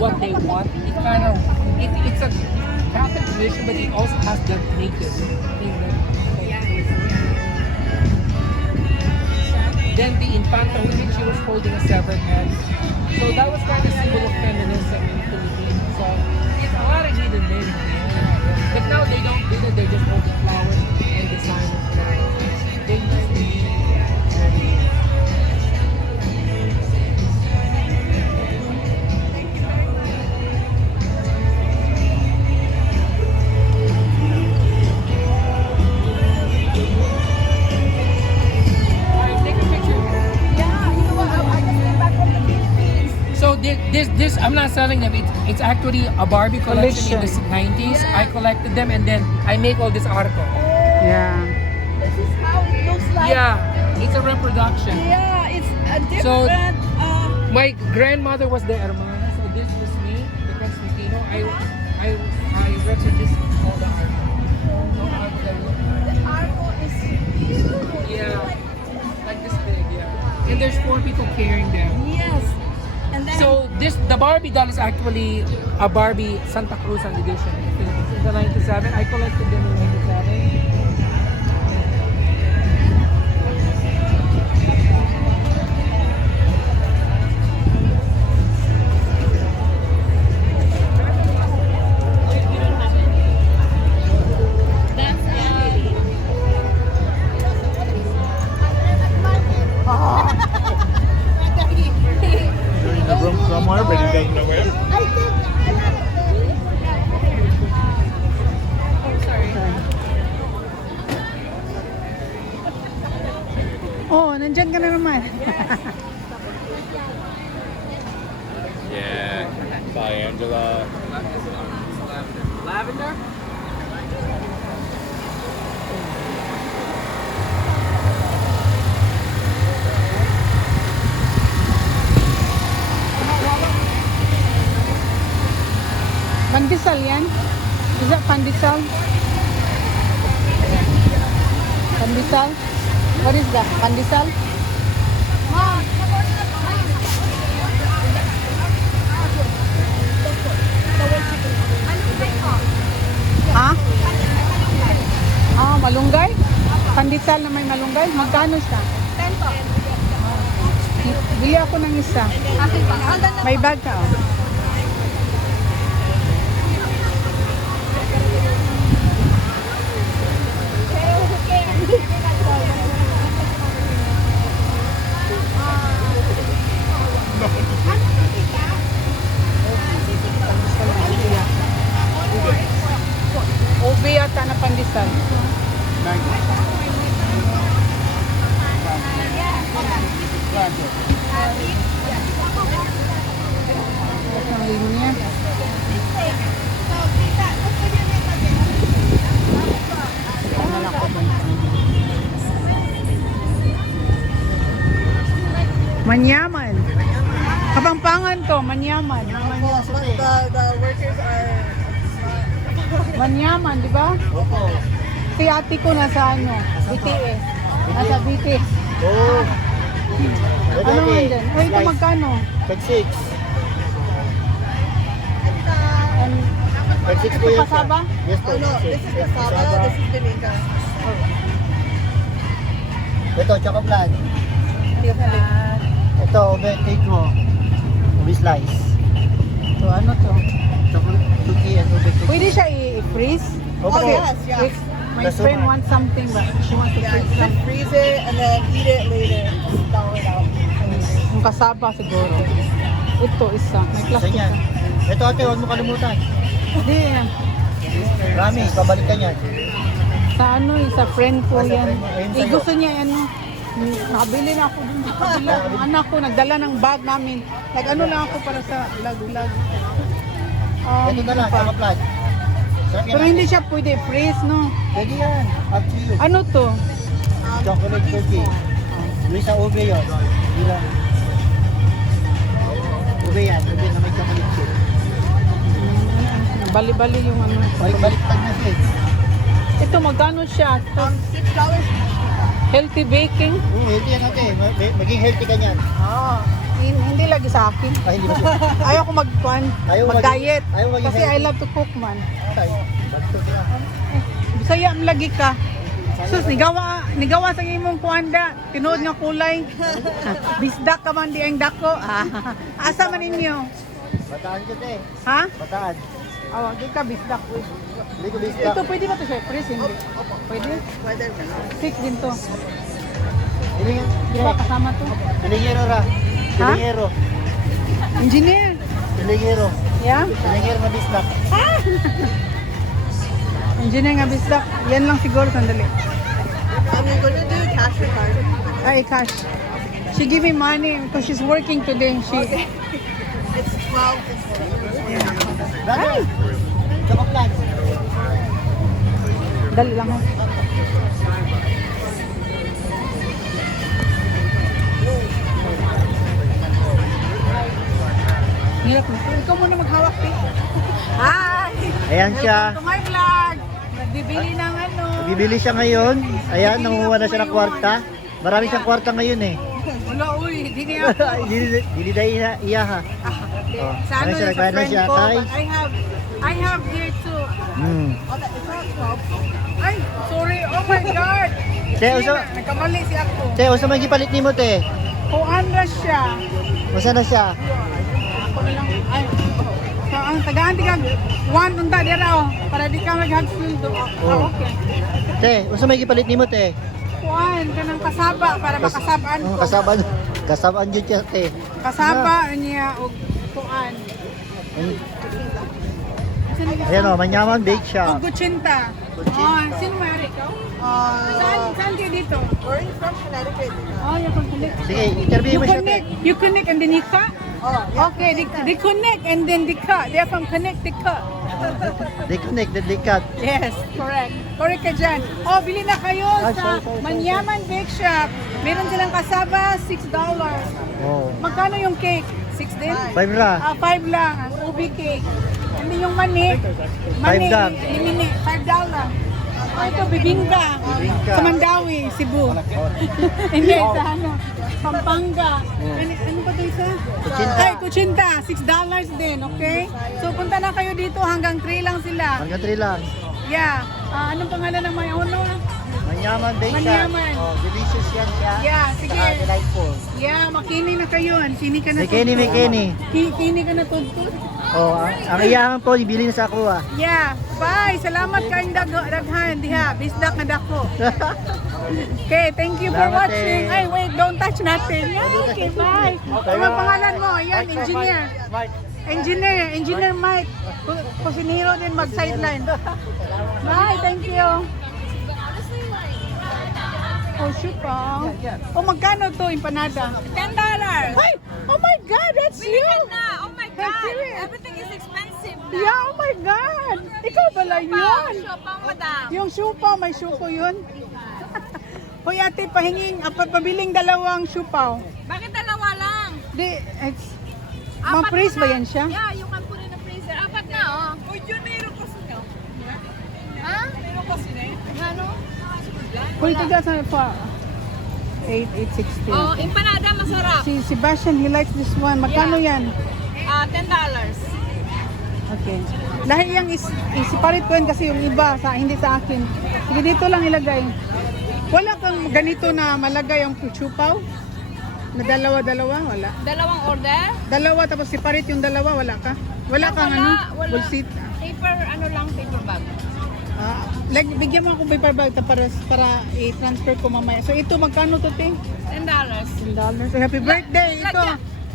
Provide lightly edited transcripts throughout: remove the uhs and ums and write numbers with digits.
what they want. It kind of it's a Catholic tradition, but it also has the naked thing that. Then the Infanta Women, she was holding a severed head. So that was kind of symbol of feminism in the Philippines. So it's a lot of hidden meaning. But now they don't do that, they're just holding flowers and design. They used to be this I'm not selling them. It's actually a Barbie collection in the 90s. Yeah. I collected them and then I make all this article. Yeah. This is how it looks like. Yeah, it's a reproduction. Yeah, it's a So- different. My grandmother was the hermana, so this was me, the Constantino. I reproduced all the article. So the arco is huge. yeah, like this big, yeah. And there's 4 people carrying them. Yes. And then So the Barbie doll is actually a Barbie Santa Cruzan edition in the Philippines. In the 97, I collected them in 97. that's You're in the room somewhere, but you don't know where. I think a lot of them. Oh, sorry. Oh, nandyan ka na naman. Yeah. Bye, Angela. Lavender? Pandesal yan? Is that pandesal? Pandesal? What is that? Pandesal? Ha? Ah, malunggay? Pandesal na may malunggay? Magkano siya? 10 po. Bili ako ng isa. Akin pa. May bag ka, oh. Ube yata na pandesal. Ang linya. Manyaman. Kapampangan to, manyaman. The workers are Manyaman, di ba? Opo. Si ate ko nasa ano, BTS. Nasa BTS. Oh. Ano nga dyan? Oh, ito magkano? Tag 6. And, Tag 6 po ito yan. kasaba? Yes po. Oh no, this is cassava, this is Dominica. Ito, choco flan. Ito, ube tico. Ube slice. Ito, ano to? Chocolate cookie and ube cookie. Pwede siya i-freeze? Opo. Oh, yes, yeah. If my That's friend so wants something but she wants to Yeah, freeze you some. just freeze it and then eat it later. Just thaw it out. Yung kasaba siguro. Ito, isa. May Isa plastic yan. ka. Ito ate, huwag mo kalimutan. Hindi yan. Promise, babalik ka niyan. Sa ano eh, sa friend ko Ah, sa yan. friend mo. Ayun Eh, sa'yo. gusto niya ano. Nakabili na ako dun. Nakabili. Ang anak ko, nagdala ng bag namin. Nag-ano lang ako para sa lag-lag. Ito na lang, pa. choco flan. Sarap yan, Pero ate. hindi siya pwede freeze, no? Pwede yan. Up to you. Ano to? Chocolate cookie. Yung sa ube yun. Hindi lang. Ube yan. Ube na may chocolate chip. Bali-bali yung ano. Balik-baliktad na siya. Ito, magkano siya? Ito, $6. healthy baking. Oo, healthy yan ate. Maging healthy ka niyan. Ah. Hindi lagi sa akin. Ay, hindi ba siya? Ayaw ko Ayaw mag-diet. ayaw maging Kasi healthy. I love to cook man. Ay, bakto ka. Bisaya am lagi ka. Sus, nigawa sa imong kuanda, tinuod nga kulay. Bisdak ka man di ang dako. Asa man ninyo? Bataan ko, te. Ha? Bataan. Awa, di ka bisdak. Hindi ko bisa. Ito, pwede ba ito siya? Press, hindi. Pwede? 6 din to. Di ba kasama to? Pilingero ra. Ha? Pilingero. Engineer. Pilingero. Yeah? Pilingero na bisdak. Engineer nga bisdak. Yan lang siguro, sandali. I'm gonna do cash or card. Ay, cash. She give me money because she's working today. She, It's 12. Brother. Sa plan. dali lang ha. Hirap na. Ikaw muna maghawak, eh. Hi! Ayan siya. Welcome to my vlog. Nagbibili ng ano. Bibili siya ngayon. Ayan, nanguha na siya ng kwarta. Marami siyang kwarta ngayon eh. Wala, uy. Hindi niya ako. Dili na iya ha. Oh, Sa ano ano siya, sa nagbayad na friend siya, ko. tay? But I have here too. Hmm. Ay, sorry. Oh my God. Te, uso, Nagkamali si ako. te, uso may gipalit nimo te. Kuandra siya. Masa na siya? Ako na lang. Ay. So, ang tagaan tigag one unta dira oh. Para di ka maghagsuldo. Oh. Okay. Te, uso may gipalit nimo te. Kuan kanang kasaba para makasabaan Oh, ko. kasaban. Kasaban jud siya te. Kasaba niya og kuan. Ayan o, Manyaman Bake Shop. Og kutsinta. Oh, sino may ikaw? Saan kayo dito? We're in from Connecticut. Oh, you can connect. Sige, interview You mo siya te. connect. You connect and then you cut. Oh, Okay, they connect and then they cut. They're from connect, they cut. They connect, they cut. Yes, correct. Correct ka dyan. Oh, bili na kayo Ah, sa sorry. Manyaman Bake Shop. Meron silang kasaba, $6. Oh. Magkano yung cake? 6 din? 5 ra. 5 lang, ang ubi cake. Hindi yung mani. Mani, lang. limini, $5. Oh, ito, bibingka. Bibingka. Sa Mandawi, Cebu. Hindi, sa ano, Pampanga. Ano ba ito isa? Kutsinta. Ay, kutsinta. $6 din, okay? So, punta na kayo dito, hanggang 3 lang sila. Hanggang 3 lang. Yeah. Anong pangalan ng may uno? Manyaman Bake Shop. Manyaman. Oh, delicious yan siya. Yeah, sige. Saka delightful. Yeah, makini na kayo. Kini ka na May Kenny, may Kenny. Kini ka na tudtod. Oh, ang iyahan po, ibili na sa ako ah. Yeah. Bye. Salamat kayong daghan. Diha. Bisdak na dako. Okay, thank you for Salamat, watching. eh. Ay, wait. Don't touch natin. Yeah, okay, bye. Ano ang pangalan mo? Yan, engineer. Engineer Mike. Kusinero din mag-sideline. Bye, thank you. Oh, shoot pa. Oh, magkano to empanada? $10. Ay! Oh my God, that's you! Na, oh my That's God, it. everything is expensive na. Yeah, oh my God! Ikaw pala yun! Shopang madam. Yung supaw, may supaw yun. Hoy ate, pahinging, pabiling dalawang supaw. Bakit dalawa lang? Di, it's, Apat ma-freeze na ba na. yan siya? Yeah, yung kampunin na freezer. Apat na, oh. Uy, yun mayroon ko sila. Ha? Mayroon ko sila. Ano? Hoy, tiga sa pa. 8.60. Oh, empanada masarap. Si Sebastian, he likes this one. Magkano yan? $10. Okay. Lahi yang isiparit ko yan kasi yung iba, hindi sa akin. Sige, dito lang ilagay. Wala kang ganito na malagay ang chupaw? Na dalawa-dalawa? Wala. Dalawang order? Dalawa tapos separate yung dalawa, wala ka? Wala kang ano? Wala. Bullshit. Paper, ano lang, paper bag. Bigyan mo akong paper bag para i-transfer ko mamaya. So ito, magkano to, Ting? $10. $10. So, happy birthday!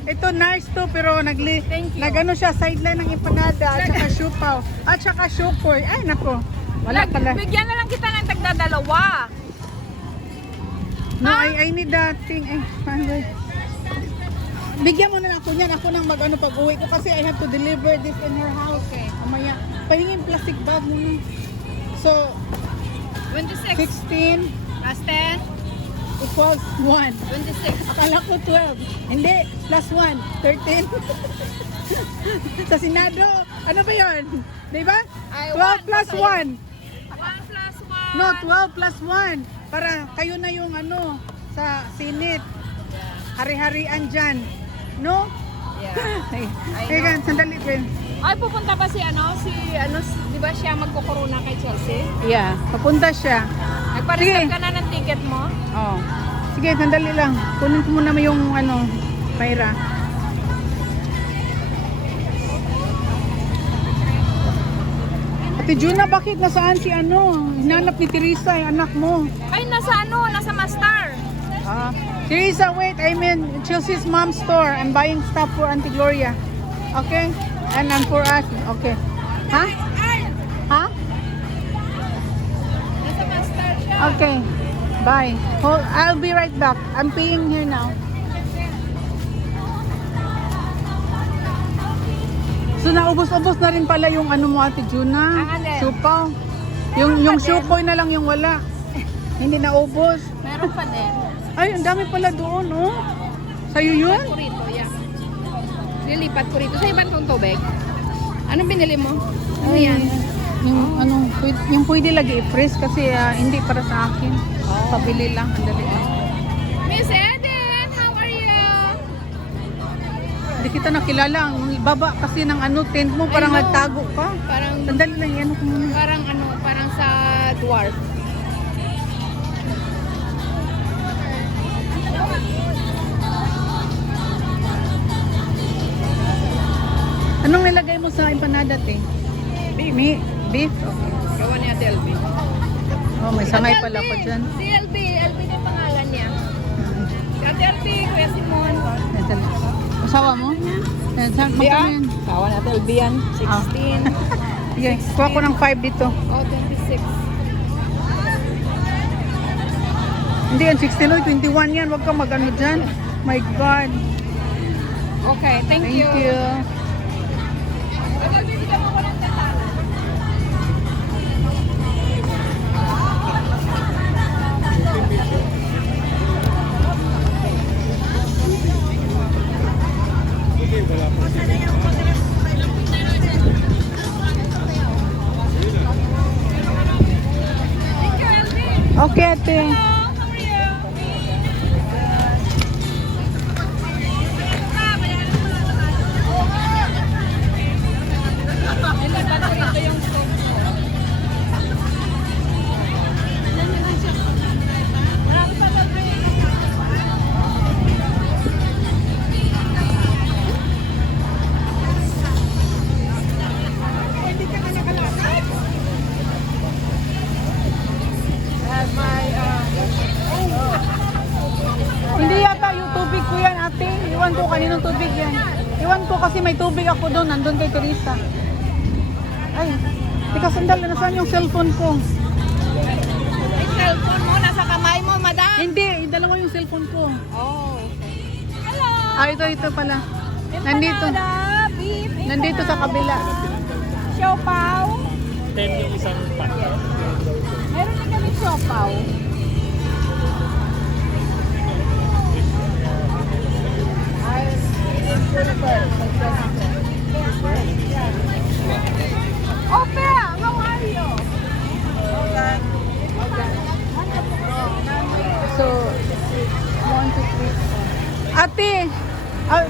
Ito nice to, pero Thank you. nagano siya, sideline ng empanada, at saka siupaw, at saka syukoy. Ay, nako. Wala pala. Bigyan na lang kita ng tagdadalawa. No, I need that thing. Ay, paano? Bigyan mo na lang ako niyan. Ako nang mag-ano pag-uwi ko kasi I have to deliver this in her house. Okay. Amaya. Pahingin plastic bag mo na. So, 26. 16 Plus 10. equals 1. 26. Akala ko 12. Hindi, plus 1. 13. Sa Senado, ano ba yun? Diba? Ay, 12 plus 1. 1 plus 1. No, 12 plus 1. Para kayo na yung ano, sa Senate. Hari-harian dyan. No? Yeah. Teka, sandali ko. Ay, pupunta ba si di ba siya magkukorona kay Chelsea? Yeah, papunta siya. Nagpa-reserve Sige. ka na ng ticket mo? Oh. Sige, sandali lang. Kunin ko muna yung Mayra. Ate Juna, bakit nasaan si hinanap ni Teresa, yung anak mo? Ay, nasa Mastar. Teresa, wait, I'm in Chelsea's mom's store. I'm buying stuff for Auntie Gloria. Okay? And for us. Okay. Ha? Ha? Nasa Mastar siya. Okay. Bye. I'll be right back. I'm paying here now. So naubos-ubos na rin pala yung mo Ate Juna. Ang alin? Supaw. Yung supoy na lang yung wala. Hindi naubos. Meron pa din. Ay, ang dami pala doon, oh. Sa'yo yun? Ko rito, yeah. Nilipat ko rito. Sa ibang tong tubig. Anong binili mo? Ano yan? Yung pwede lagi i-freeze kasi hindi para sa akin. Pabili lang, andali lang. Miss Eden, how are you? Hindi kita nakilala. Ang baba kasi ng tent mo, parang I know. nagtago ka. Parang Sandali lang, yan ko muna. parang sa dwarf. Anong nilagay mo sa empanada, te? Beef. Beef? Okay. Gawa ni Ate LB. Oh, may sangay pala pa dyan. Si LB din pangalan niya. Si Ate LB, Kuya Simon. Sandali. Asawa mo? Magkano yan? Gawa ni Ate LB yan. 16. Sige, kuha ko ng 5 dito. Oh, 26. Hindi yan, 16 o 21 yan. Huwag kang mag-ano dyan. My God. Okay, thank you. Thank you. Bibigyan mo ko ng tatalo. Okay, ate. Hindi yata yung tubig ko yan, ate. Iwan ko kaninong tubig yan. Iwan ko kasi may tubig ako doon. Nandun kay Teresa. Ay, teka sandali. Nasaan yung cellphone ko? May cellphone mo, nasa kamay mo, madam. Hindi, yung dalawa yung cellphone ko. Oh. Hello. Ito pala. Nandito. Empanada, beef, Nandito sa kabila. siopaw. 10 yung isang pack. Meron din kami siopaw. Ope, how are you? So, 1, 2, 3. Ate,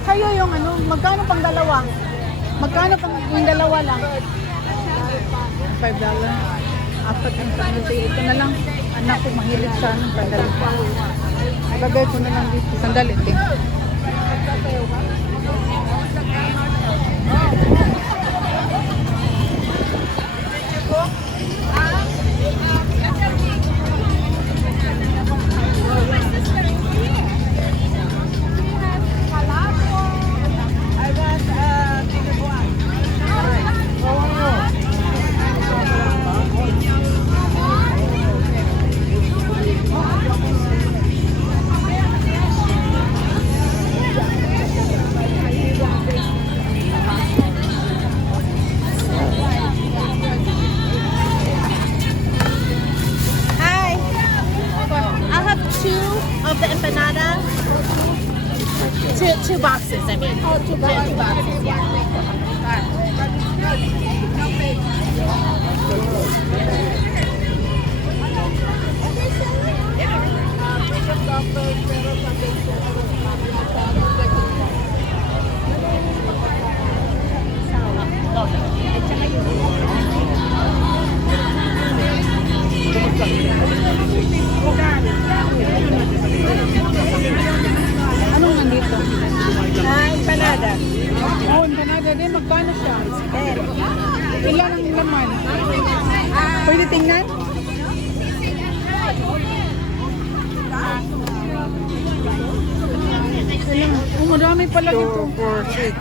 sa'yo yung magkano pang dalawa? Magkano pang yung dalawa lang? $5. Apat ang sandali. Ito na lang. Anak ko mahilig sa sandali. Ibagay ko na lang dito. Sandali. Hi. I'll have 2 of the empanada. Two boxes, I mean. Oh, 2 boxes, yeah. Anong nandito? Empanada. Oh, empanada din. Magkano siya? Ilan ang laman? Pwede tingnan? Ilan? Oh, marami pala dito. 4, 6.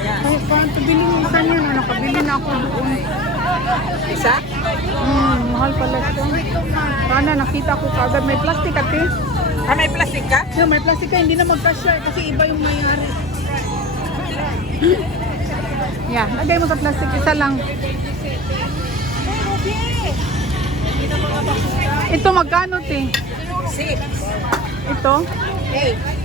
Ay, paano bilhin mo isa niyan? Nakabili na ako doon. Isa? Mahal pala siya. Sana nakita ko kagad. May plastic ate. Ah, may plastic ka? No, may plastic ka. Hindi na magkasya kasi iba yung mayari. Yeah, lagay mo sa plastic. Isa lang. Ito magkano te? 6. Ito? 8.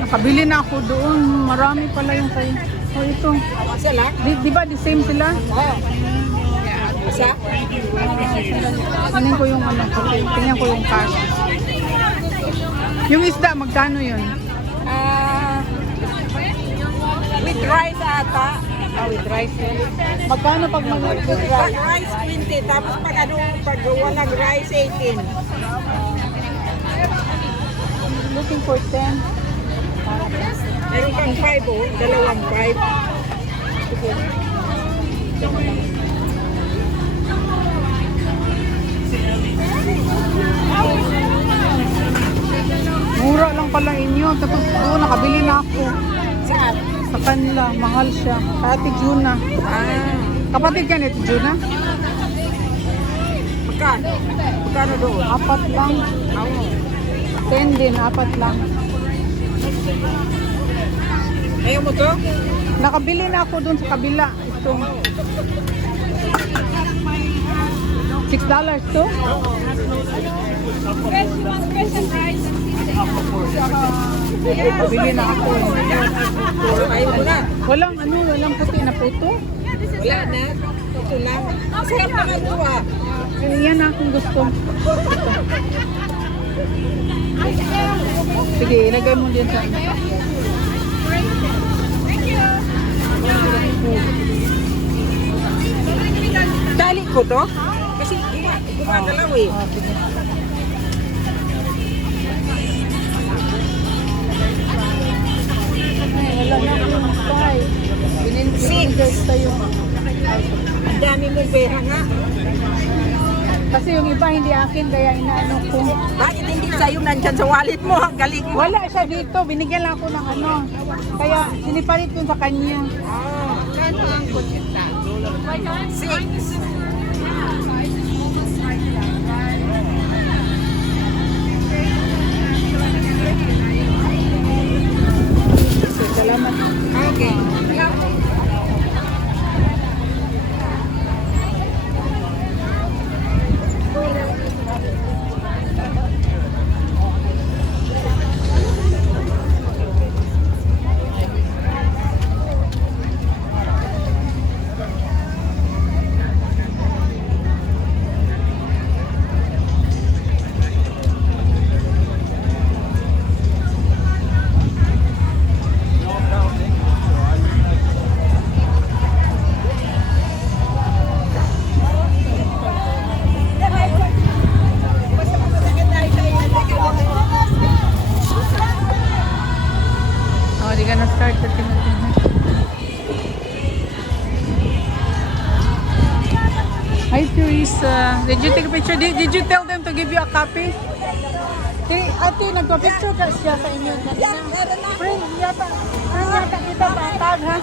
Nakabili na ako doon. Marami pala yung kayo. Oh, ito. Isa lang? Di ba the same sila? Oo. Isa? Tingnan ko yung ano. Tingnan ko yung cash. Yung isda, magkano yun? With rice ata. With rice. Magkano pag with Pag rice? rice 20, tapos pag walang rice 18. Looking for 10. Meron kang 5 oh, dalawang 5. Mura lang pala inyo. Tapos doon, nakabili na ako. Saan? Sa kanila, mahal siya. Kay Ate Juna. Kapatid ka ni Ate Juna? Magkano? Magkano doon? 4 lang. 10 din, 4 lang. Ayaw mo to? Nakabili na ako doon sa kabila. Ito. $6 to? Nakabili na ako. Ayaw mo na? Walang puti na puto. Wala na. Ito lang. Sarap na ito ah. Yan na akong gusto. Sige, ilagay mo din sa Dali ko to? Kasi gumagalaw eh. sige. Ay, wala na akong style. Bininders tayo. Ang dami mong pera nga. Kasi yung iba hindi akin, kaya inaano ko. Bakit hindi sa'yo nandyan sa wallet mo? Ang galing mo. Wala siya dito, binigyan lang ako ng ano. Kaya sinipalit ko sa kanya. Six. So, salamat. Okay. Oh, di ka na-start sa tingnan. Hi, Teresa. Did you take a picture? Did you tell them to give you a copy? Ate, nagpa-picture ka siya sa inyo. Friend yata kita ba? Tag, ha?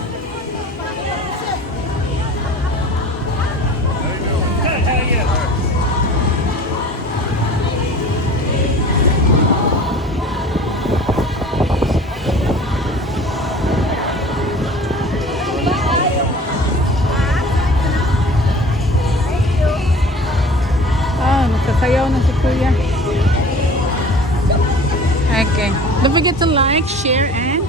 Nagsasayaw na si Kuya. Okay. Don't forget to like, share, and